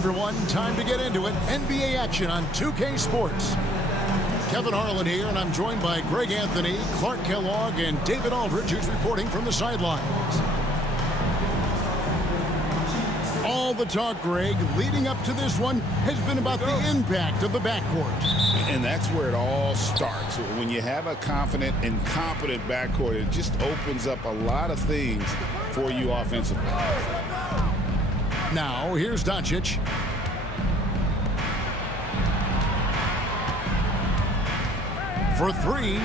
everyone. Time to get into it. NBA action on 2K Sports. Kevin Harlan here, and I'm joined by Greg Anthony, Clark Kellogg, and David Aldridge, who's reporting from the sidelines. All the talk, Greg, leading up to this one has been about the impact of the backcourt. And that's where it all starts. When you have a confident and competent backcourt, it just opens up a lot of things for you offensively. Now, here's Doncic. For three.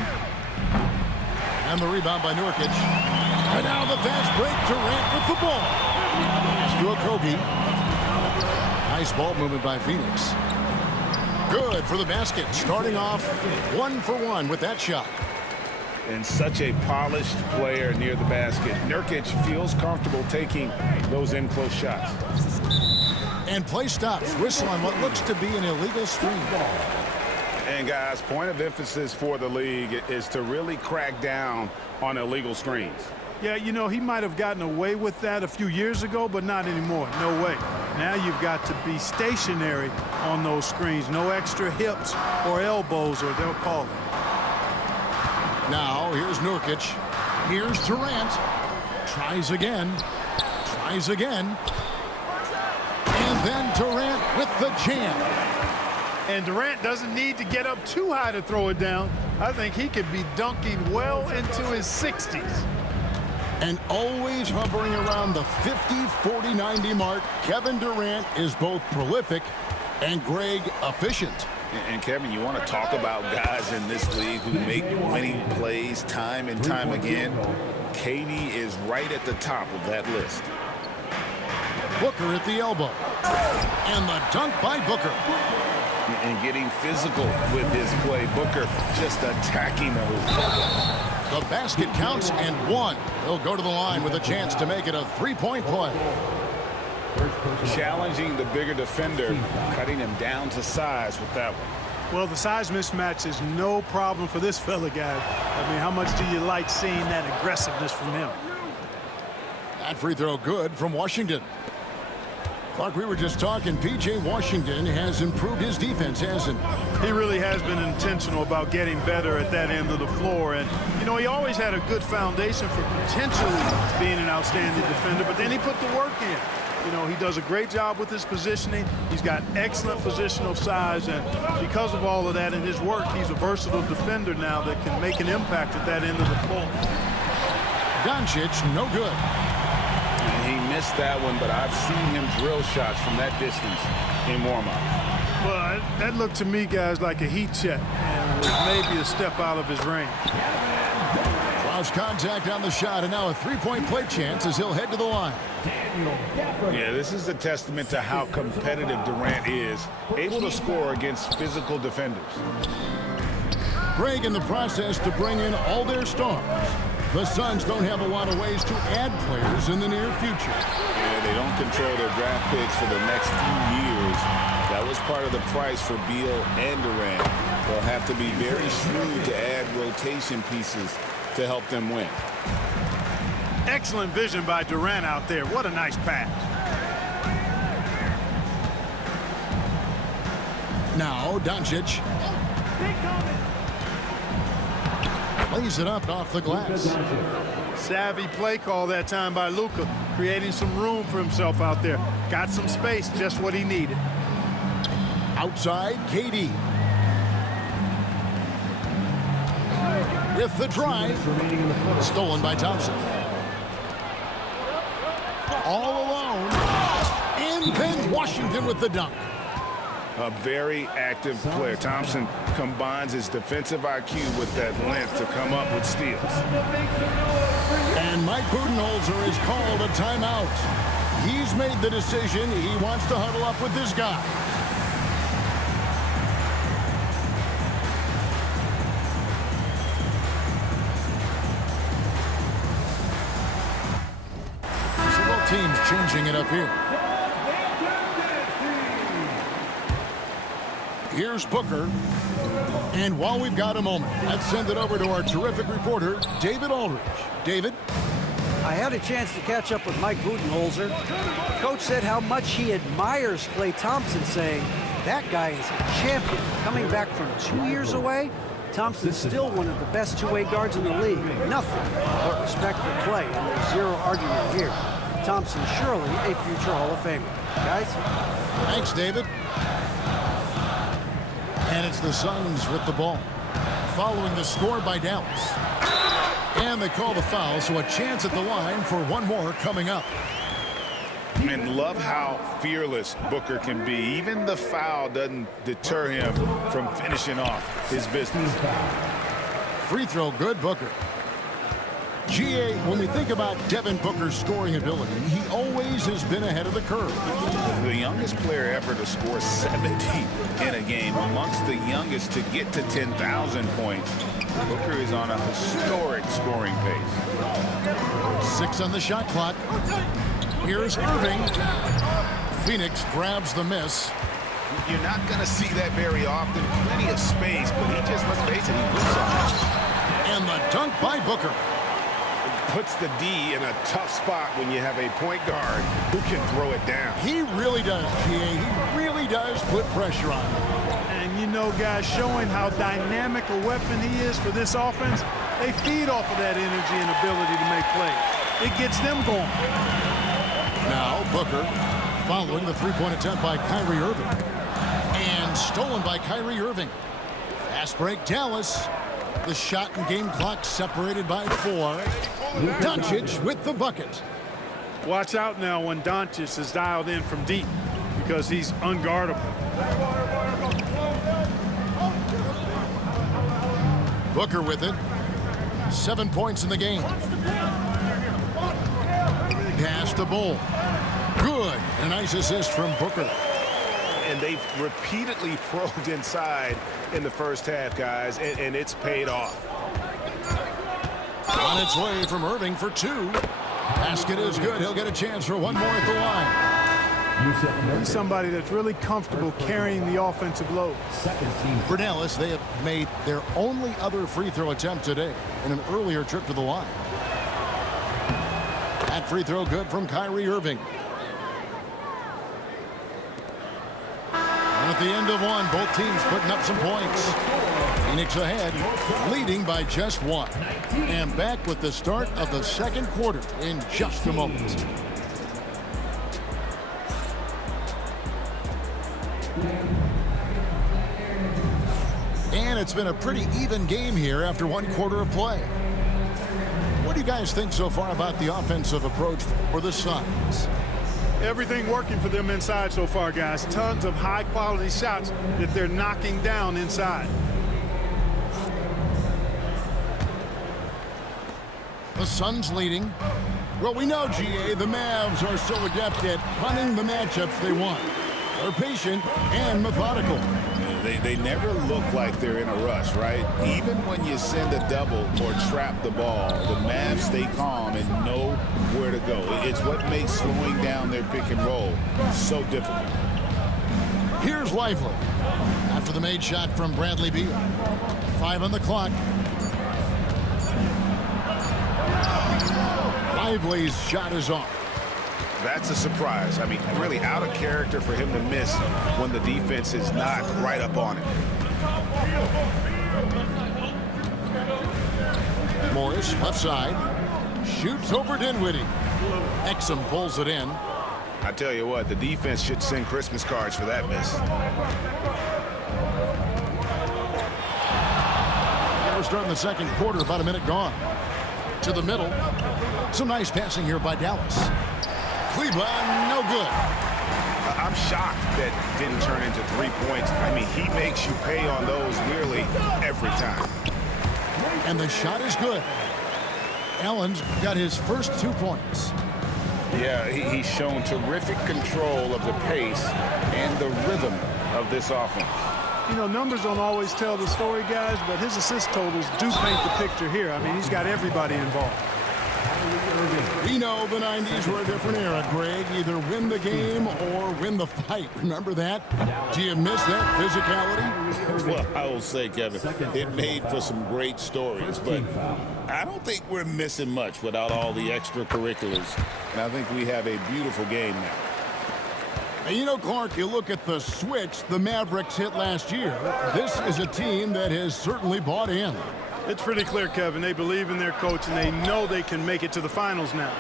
And the rebound by Nurkic. And now the fast break. Durant with the ball. Pass to Okogie. Nice ball movement by Phoenix. Good for the basket. Starting off 1 for 1 with that shot. And such a polished player near the basket. Nurkic feels comfortable taking those in-close shots. And play stops. Whistle on what looks to be an illegal screen. And guys, point of emphasis for the league is to really crack down on illegal screens. Yeah, you know, he might have gotten away with that a few years ago, but not anymore. No way. Now you've got to be stationary on those screens. No extra hips or elbows, or they'll call it. Now, here's Nurkic. Here's Durant. Tries again. Tries again. And then Durant with the jam. And Durant doesn't need to get up too high to throw it down. I think he could be dunking well into his 60s. And always hovering around the 50, 40, 90 mark, Kevin Durant is both prolific and, Greg, efficient. And Kevin, you want to talk about guys in this league who make winning plays time and time again. KD is right at the top of that list. Booker at the elbow. And the dunk by Booker. And getting physical with his play. Booker just attacking the hoop. The basket counts and one. He'll go to the line with a chance to make it a three-point play. Challenging the bigger defender, cutting him down to size with that one. Well, the size mismatch is no problem for this fella, guy. I mean, how much do you like seeing that aggressiveness from him? That free throw good from Washington. Clark, we were just talking, P.J. Washington has improved his defense, hasn't he? He really has been intentional about getting better at that end of the floor. And, you know, he always had a good foundation for potentially being an outstanding defender, but then he put the work in. You know, he does a great job with his positioning. He's got excellent positional size, and because of all of that in his work, he's a versatile defender now that can make an impact at that end of the floor. Doncic, no good. He missed that one, but I've seen him drill shots from that distance in warm-up. Well, that looked to me, guys, like a heat check, and was maybe a step out of his range. Lost contact on the shot, and now a three-point play chance as he'll head to the line. Yeah, this is a testament to how competitive Durant is, able to score against physical defenders. Greg in the process to bring in all their stars. The Suns don't have a lot of ways to add players in the near future. Yeah, they don't control their draft picks for the next few years. That was part of the price for Beal and Durant. They'll have to be very shrewd to add rotation pieces to help them win. Excellent vision by Durant out there. What a nice pass. Now, Doncic. Plays it up off the glass. Savvy play call that time by Luka, creating some room for himself out there. Got some space, just what he needed. Outside, KD. With the drive. Stolen by Thompson. All alone. In then Washington with the dunk. A very active player. Thompson combines his defensive IQ with that length to come up with steals. And Mike Budenholzer has called a timeout. He's made the decision. He wants to huddle up with this guy. So both teams changing it up here. Here's Booker. And while we've got a moment, let's send it over to our terrific reporter, David Aldridge. David? I had a chance to catch up with Mike Budenholzer. Coach said how much he admires Klay Thompson, saying, that guy is a champion. Coming back from 2 years away, Thompson's still one of the best two-way guards in the league. Nothing but respect for Klay, and there's zero argument here. Thompson surely a future Hall of Famer. Guys? Thanks, David. And it's the Suns with the ball, following the score by Dallas. And they call the foul, so a chance at the line for one more coming up. And love how fearless Booker can be. Even the foul doesn't deter him from finishing off his business. Free throw good, Booker. GA, when we think about Devin Booker's scoring ability, he always has been ahead of the curve. The youngest player ever to score 70 in a game, amongst the youngest to get to 10,000 points. Booker is on a historic scoring pace. 6 on the shot clock. Here's Irving. Phoenix grabs the miss. You're not going to see that very often. Plenty of space, but he just, let's face it, he whips on it. And the dunk by Booker. Puts the D in a tough spot when you have a point guard who can throw it down. He really does, GA. He really does put pressure on him. And you know, guys, showing how dynamic a weapon he is for this offense, they feed off of that energy and ability to make plays. It gets them going. Now Booker following the three-point attempt by Kyrie Irving. And stolen by Kyrie Irving. Fast break Dallas. The shot and game clock separated by 4. Doncic with the bucket. Watch out now when Doncic is dialed in from deep because he's unguardable. Booker with it. 7 points in the game. Pass to Bull. Good. A nice assist from Booker. And they've repeatedly probed inside in the first half, guys, and it's paid off. On its way from Irving for 2. Basket is good. He'll get a chance for one more at the line. He's somebody that's really comfortable carrying the offensive load. For Dallas, they have made their only other free throw attempt today in an earlier trip to the line. That free throw good from Kyrie Irving. And at the end of one, both teams putting up some points. Phoenix ahead, leading by just 1. And back with the start of the second quarter in just a moment. And it's been a pretty even game here after 1 quarter of play. What do you guys think so far about the offensive approach for the Suns? Everything working for them inside so far, guys. Tons of high-quality shots that they're knocking down inside. The Suns leading. Well, we know, GA, the Mavs are so adept at punting the matchups they want. They're patient and methodical. They never look like they're in a rush, right? Even when you send a double or trap the ball, the Mavs stay calm and know where to go. It's what makes slowing down their pick and roll so difficult. Here's Lively. After the made shot from Bradley Beal. 5 on the clock. Lively's shot is off. That's a surprise. I mean, really out of character for him to miss when the defense is not right up on it. Morris, left side. Shoots over Dinwiddie. Exum pulls it in. I tell you what, the defense should send Christmas cards for that miss. We're starting the second quarter, about a minute gone. To the middle. Some nice passing here by Dallas. Cleveland, no good. I'm shocked that didn't turn into 3 points. I mean, he makes you pay on those nearly every time. And the shot is good. Allen's got his first 2 points. Yeah, he's shown terrific control of the pace and the rhythm of this offense. You know, numbers don't always tell the story, guys, but his assist totals do paint the picture here. I mean, he's got everybody involved. We know the 90s were a different era, Greg. Either win the game or win the fight. Remember that? Do you miss that physicality? Well, I will say, Kevin, it made for some great stories, but I don't think we're missing much without all the extracurriculars. And I think we have a beautiful game now. And you know, Clark, you look at the switch the Mavericks hit last year. This is a team that has certainly bought in. It's pretty clear, Kevin. They believe in their coach, and they know they can make it to the finals now.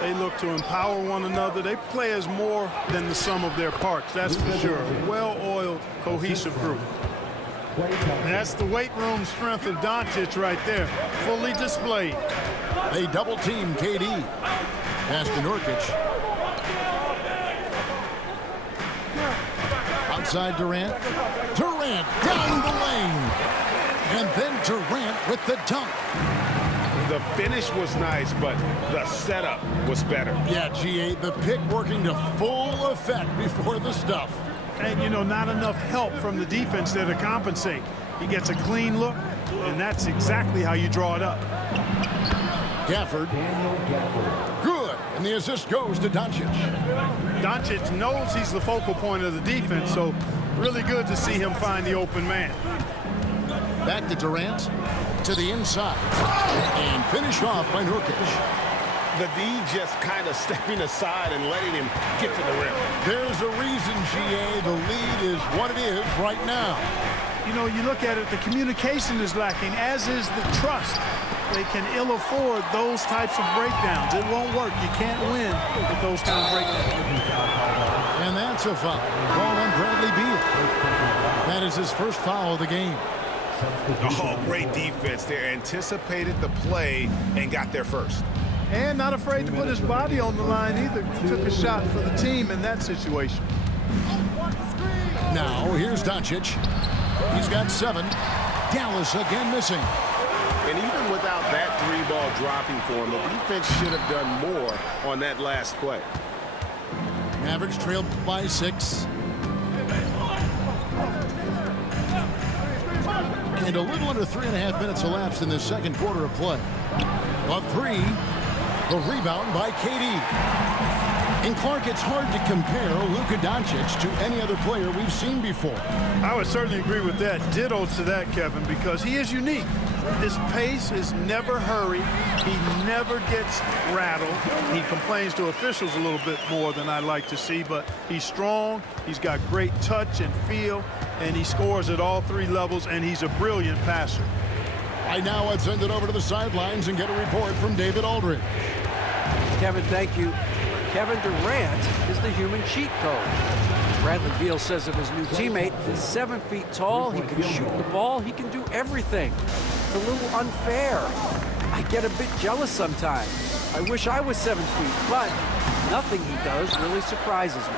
They look to empower one another. They play as more than the sum of their parts, that's for sure. A well-oiled, cohesive group. And that's the weight room strength of Doncic right there, fully displayed. They double-team KD. Pass to Nurkic. Outside Durant. Durant down the lane. And then Durant with the dunk. The finish was nice, but the setup was better. Yeah, G8, the pick working to full effect before the stuff. And, you know, not enough help from the defense there to compensate. He gets a clean look, and that's exactly how you draw it up. Gafford. Good. And the assist goes to Doncic. Doncic knows he's the focal point of the defense, so really good to see him find the open man. Back to Durant, to the inside, and finished off by Nurkic. The D just kind of stepping aside and letting him get to the rim. There's a reason, GA, the lead is what it is right now. You know, you look at it, the communication is lacking, as is the trust. They can ill afford those types of breakdowns. It won't work. You can't win with those kind of breakdowns. And that's a foul called on Bradley Beal. That is his first foul of the game. Oh, great defense there. Anticipated the play and got there first. And not afraid to put his body on the line either. Took a shot for the team in that situation. Now, here's Doncic. He's got 7. Dallas again missing. And even without that 3-ball dropping for him, the defense should have done more on that last play. Mavericks trailed by 6. And a little under 3.5 minutes elapsed in the second quarter of play. A 3, the rebound by KD. And Clark, it's hard to compare Luka Doncic to any other player we've seen before. I would certainly agree with that. Ditto to that, Kevin, because he is unique. His pace is never hurried. He never gets rattled. He complains to officials a little bit more than I like to see, but he's strong. He's got great touch and feel, and he scores at all 3 levels, and he's a brilliant passer. Right now, I'd send it over to the sidelines and get a report from David Aldridge. Kevin, thank you. Kevin Durant is the human cheat code. Bradley Beal says of his new teammate, he's 7 feet tall, he can shoot the ball, he can do everything. It's a little unfair. I get a bit jealous sometimes. I wish I was 7 feet, but nothing he does really surprises me.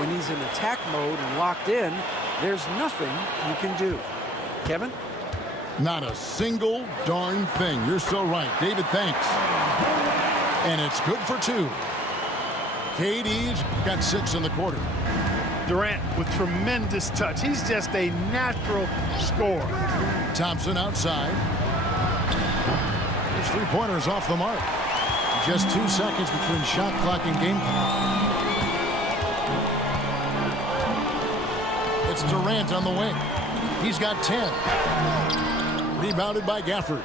When he's in attack mode and locked in, there's nothing you can do. Kevin? Not a single darn thing. You're so right. David, thanks. And it's good for 2. KD's got 6 in the quarter. Durant with tremendous touch. He's just a natural scorer. Thompson outside. His 3-pointers off the mark. Just 2 seconds between shot clock and game clock. It's Durant on the wing. He's got 10. Rebounded by Gafford.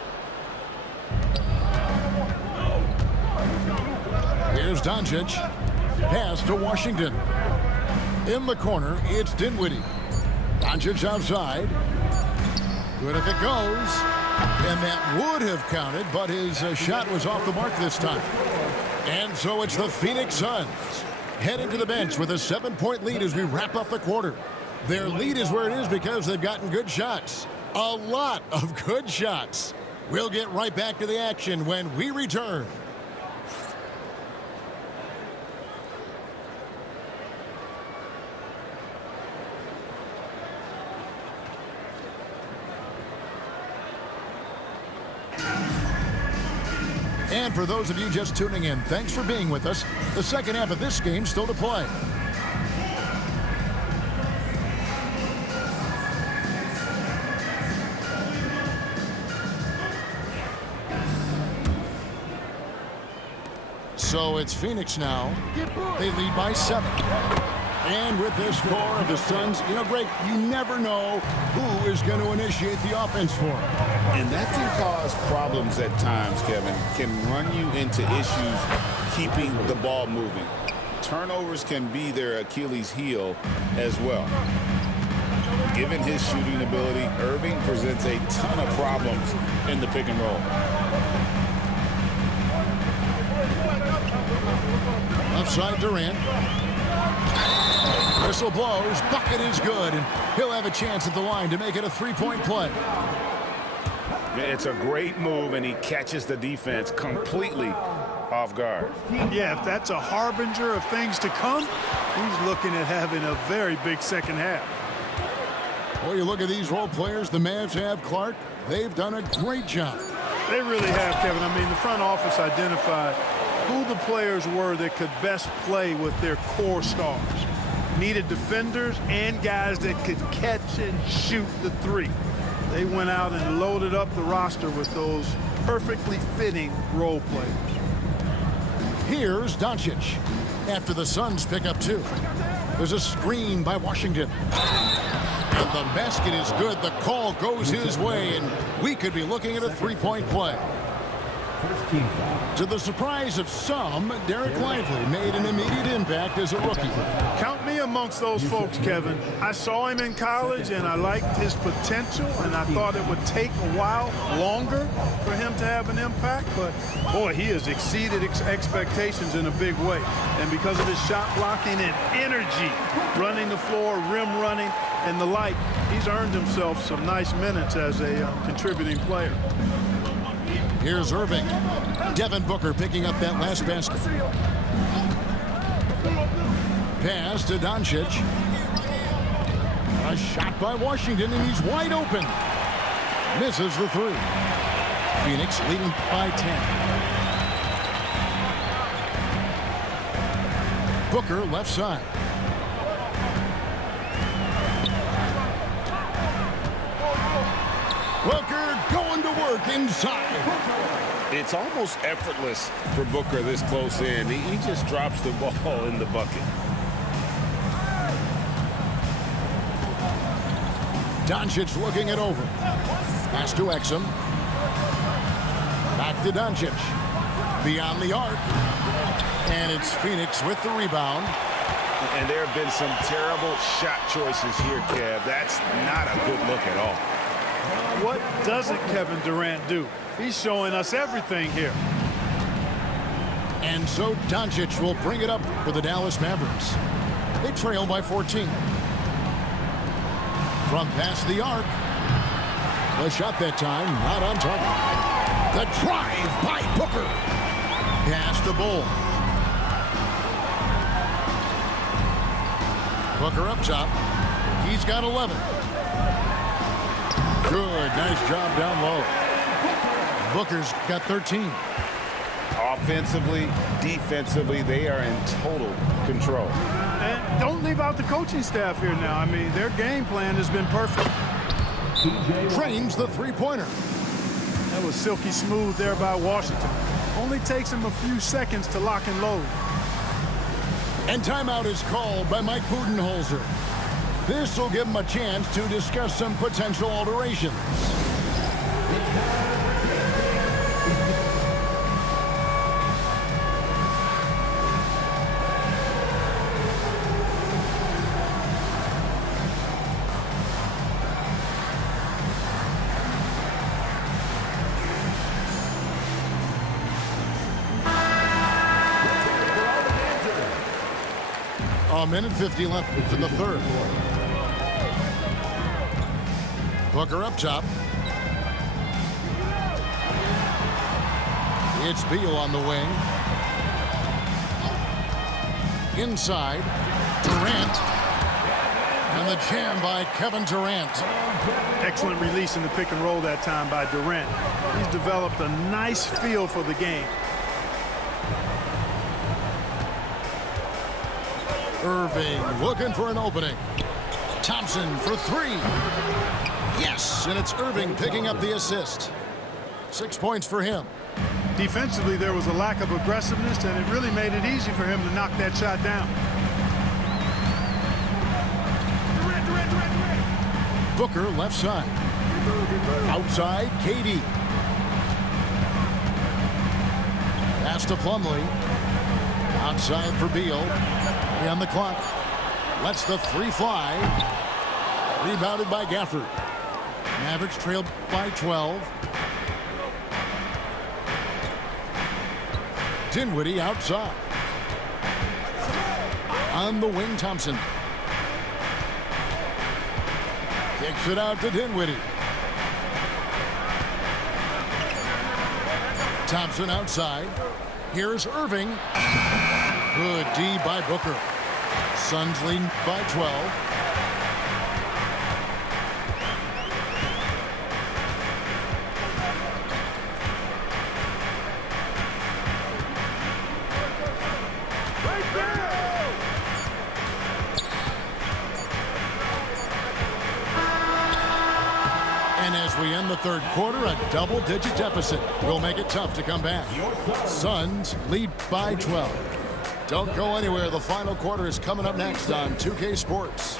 Here's Doncic. Pass to Washington. In the corner, it's Dinwiddie. Doncic outside. Good if it goes. And that would have counted, but his shot was off the mark this time. And so it's the Phoenix Suns heading to the bench with a 7-point lead as we wrap up the quarter. Their lead is where it is because they've gotten good shots. A lot of good shots. We'll get right back to the action when we return. And for those of you just tuning in, thanks for being with us. The second half of this game still to play. So it's Phoenix now. They lead by 7. And with this score of the Suns, you know, Greg, you never know who is going to initiate the offense for them. And that can cause problems at times, Kevin. Can run you into issues keeping the ball moving. Turnovers can be their Achilles heel as well. Given his shooting ability, Irving presents a ton of problems in the pick and roll. Outside Durant. Whistle blows. Bucket is good. And he'll have a chance at the line to make it a three-point play. It's a great move, and he catches the defense completely off guard. Yeah, if that's a harbinger of things to come, he's looking at having a very big second half. Well, you look at these role players the Mavs have, Clark. They've done a great job. They really have, Kevin. I mean, the front office identified who the players were that could best play with their core stars. Needed defenders and guys that could catch and shoot the three. They went out and loaded up the roster with those perfectly fitting role players. Here's Doncic. After the Suns pick up 2. There's a screen by Washington. And the basket is good. The call goes his way, and we could be looking at a three-point play. To the surprise of some, Derek Lively made an immediate impact as a rookie. Count me amongst those folks, Kevin. I saw him in college, and I liked his potential, and I thought it would take a while longer for him to have an impact. But, boy, he has exceeded expectations in a big way. And because of his shot blocking and energy, running the floor, rim running, and the like, he's earned himself some nice minutes as a contributing player. Here's Irving. Devin Booker picking up that last basket. Pass to Doncic. A shot by Washington, and he's wide open. Misses the 3. Phoenix leading by 10. Booker left side. Booker going to work inside. It's almost effortless for Booker this close in. He just drops the ball in the bucket. Doncic looking it over. Pass to Exum. Back to Doncic. Beyond the arc. And it's Phoenix with the rebound. And there have been some terrible shot choices here, Kev. That's not a good look at all. What doesn't Kevin Durant do? He's showing us everything here. And so Doncic will bring it up for the Dallas Mavericks. They trail by 14. From past the arc. The shot that time, not on target. The drive by Booker. Pass to Bull. Booker up top. He's got 11. Good, nice job down low. Booker's got 13. Offensively, defensively, they are in total control. And don't leave out the coaching staff here now. I mean, their game plan has been perfect. Drains the three-pointer. That was silky smooth there by Washington. Only takes him a few seconds to lock and load. And timeout is called by Mike Budenholzer. This will give him a chance to discuss some potential alterations. A minute 50 left in the third. Booker up top. It's Beal on the wing. Inside, Durant. And the jam by Kevin Durant. Excellent release in the pick and roll that time by Durant. He's developed a nice feel for the game. Irving looking for an opening. Thompson for 3. Yes, and it's Irving picking up the assist. 6 points for him. Defensively, there was a lack of aggressiveness, and it really made it easy for him to knock that shot down. Booker left side. Outside, KD. Pass to Plumlee. Outside for Beal. And the clock. Lets the three fly. Rebounded by Gafford. Mavericks trailed by 12. Dinwiddie outside. On the wing, Thompson. Kicks it out to Dinwiddie. Thompson outside. Here's Irving. Good D by Booker. Suns lead by 12. And as we end the third quarter, a double-digit deficit will make it tough to come back. Suns lead by 12. Don't go anywhere. The final quarter is coming up next on 2K Sports.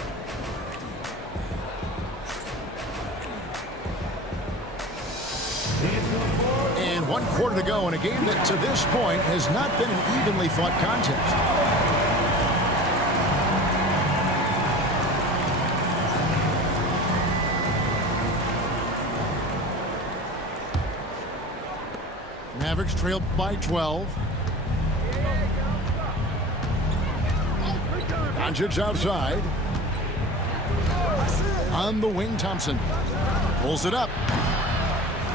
And 1 quarter to go in a game that to this point has not been an evenly fought contest. Mavericks trailed by 12. Doncic outside. On the wing, Thompson. Pulls it up.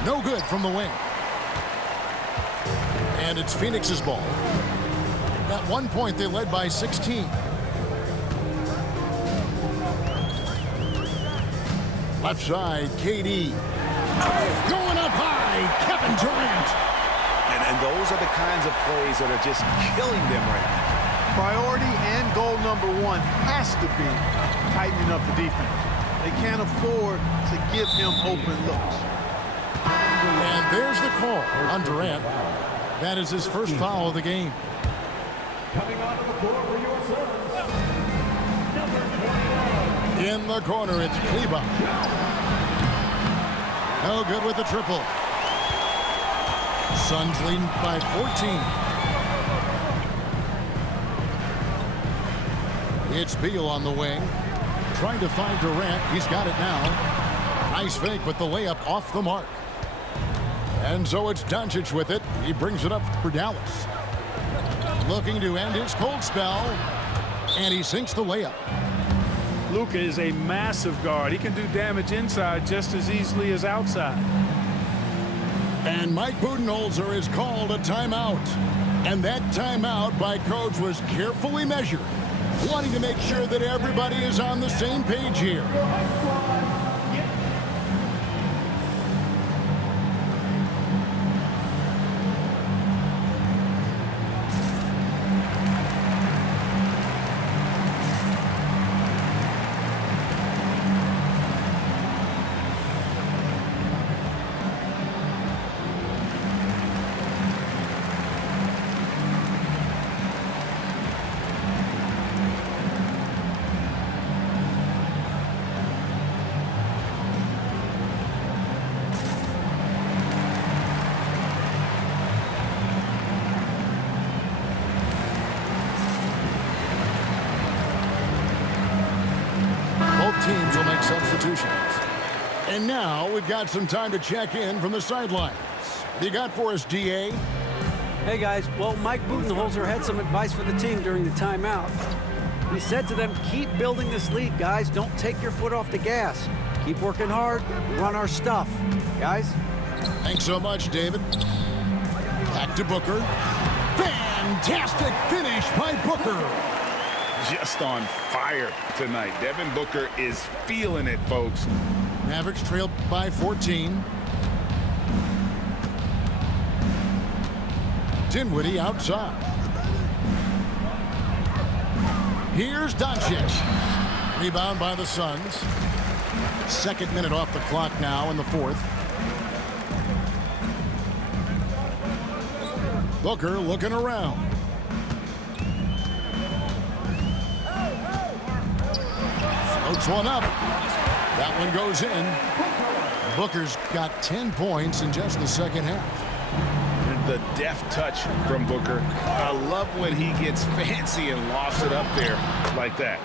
No good from the wing. And it's Phoenix's ball. At 1 point, they led by 16. Left side, KD. Going up high, Kevin Durant. And those are the kinds of plays that are just killing them right now. Priority and goal number one has to be tightening up the defense. They can't afford to give him open looks. And there's the call on Durant. That is his first foul of the game. Coming onto the floor for your Suns, number 21. In the corner, it's Kleba. No good with the triple. Suns lead by 14. It's Beal on the wing. Trying to find Durant. He's got it now. Nice fake, but the layup off the mark. And so it's Doncic with it. He brings it up for Dallas. Looking to end his cold spell. And he sinks the layup. Luka is a massive guard. He can do damage inside just as easily as outside. And Mike Budenholzer is called a timeout. And that timeout by coach was carefully measured, wanting to make sure that everybody is on the same page here. Teams will make substitutions. And now we've got some time to check in from the sidelines. What do you got for us, DA? Hey, guys. Well, Mike Budenholzer had some advice for the team during the timeout. He said to them, keep building this lead, guys. Don't take your foot off the gas. Keep working hard. Run our stuff. Guys? Thanks so much, David. Back to Booker. Fantastic finish by Booker. Just on fire tonight. Devin Booker is feeling it, folks. Mavericks trailed by 14. Dinwiddie outside. Here's Doncic. Rebound by the Suns. Second minute off the clock now in the fourth. Booker looking around. Floats one up. That one goes in. Booker's got 10 points in just the second half. The deft touch from Booker. I love when he gets fancy and lofts it up there like that.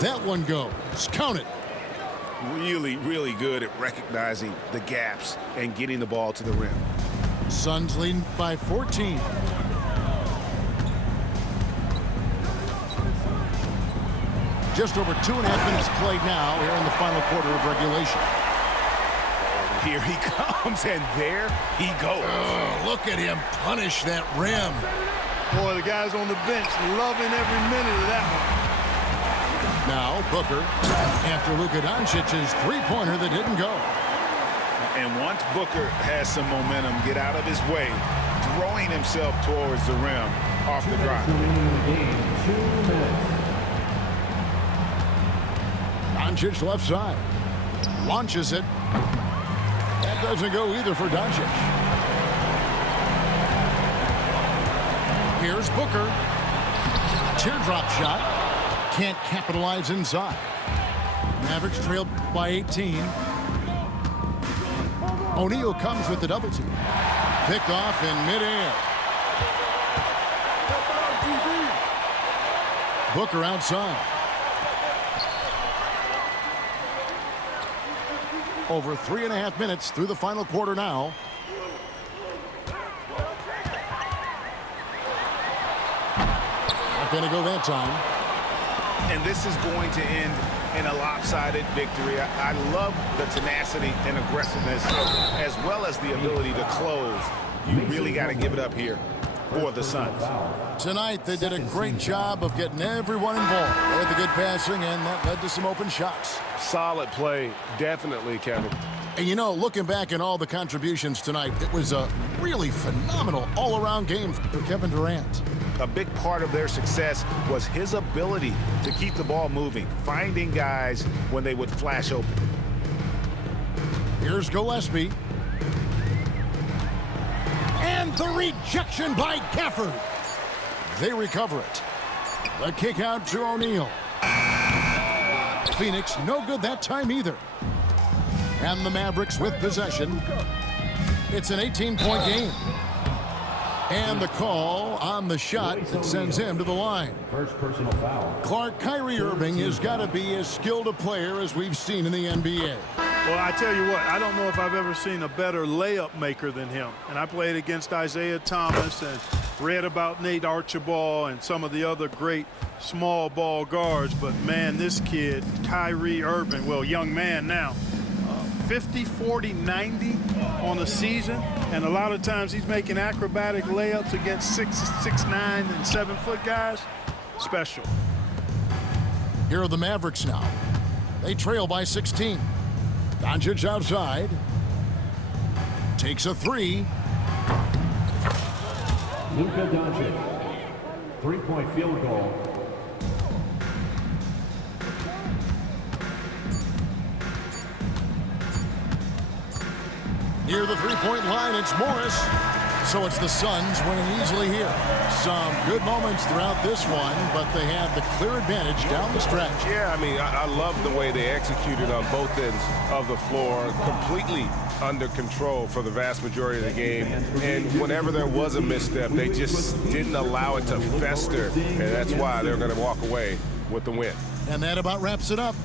That one goes. Count it. Really, really good at recognizing the gaps and getting the ball to the rim. Suns leading by 14. Just over 2.5 minutes played now here in the final quarter of regulation. Here he comes, and there he goes. Oh, look at him punish that rim. Boy, the guys on the bench loving every minute of that one. Now Booker after Luka Doncic's three-pointer that didn't go. And once Booker has some momentum, get out of his way, throwing himself towards the rim off the drive. Doncic left side. Launches it. That doesn't go either for Doncic. Here's Booker. Teardrop shot. Can't capitalize inside. Mavericks trailed by 18. O'Neal comes with the double team. Picked off in midair. Booker outside. Over 3.5 minutes through the final quarter now. Not going to go that time. And this is going to end in a lopsided victory. I love the tenacity and aggressiveness as well as the ability to close. You really got to give it up here for the Suns. Tonight they did a great job of getting everyone involved. They had the good passing, and that led to some open shots. Solid play, definitely, Kevin. And you know, looking back at all the contributions tonight, it was a really phenomenal all-around game for Kevin Durant. A big part of their success was his ability to keep the ball moving, finding guys when they would flash open. Here's Gillespie. And the rejection by Gafford. They recover it. The kick out to O'Neal. Phoenix no good that time either. And the Mavericks with possession. It's an 18-point game. And the call on the shot that sends him to the line. First personal foul. Clark, Kyrie Irving has got to be as skilled a player as we've seen in the NBA. Well, I tell you what, I don't know if I've ever seen a better layup maker than him. And I played against Isaiah Thomas and read about Nate Archibald and some of the other great small ball guards. But, man, this kid, Kyrie Irving, well, young man now, 50, 40, 90 on the season. And a lot of times he's making acrobatic layups against 6'9" and 7-foot guys. Special. Here are the Mavericks now. They trail by 16. Doncic outside. Takes a three. Luka Doncic. Three-point field goal. Near the three-point line, it's Morris. So it's the Suns winning easily here. Some good moments throughout this one, but they had the clear advantage down the stretch. Yeah, I mean, I love the way they executed on both ends of the floor, completely under control for the vast majority of the game. And whenever there was a misstep, they just didn't allow it to fester, and that's why they're going to walk away with the win. And that about wraps it up.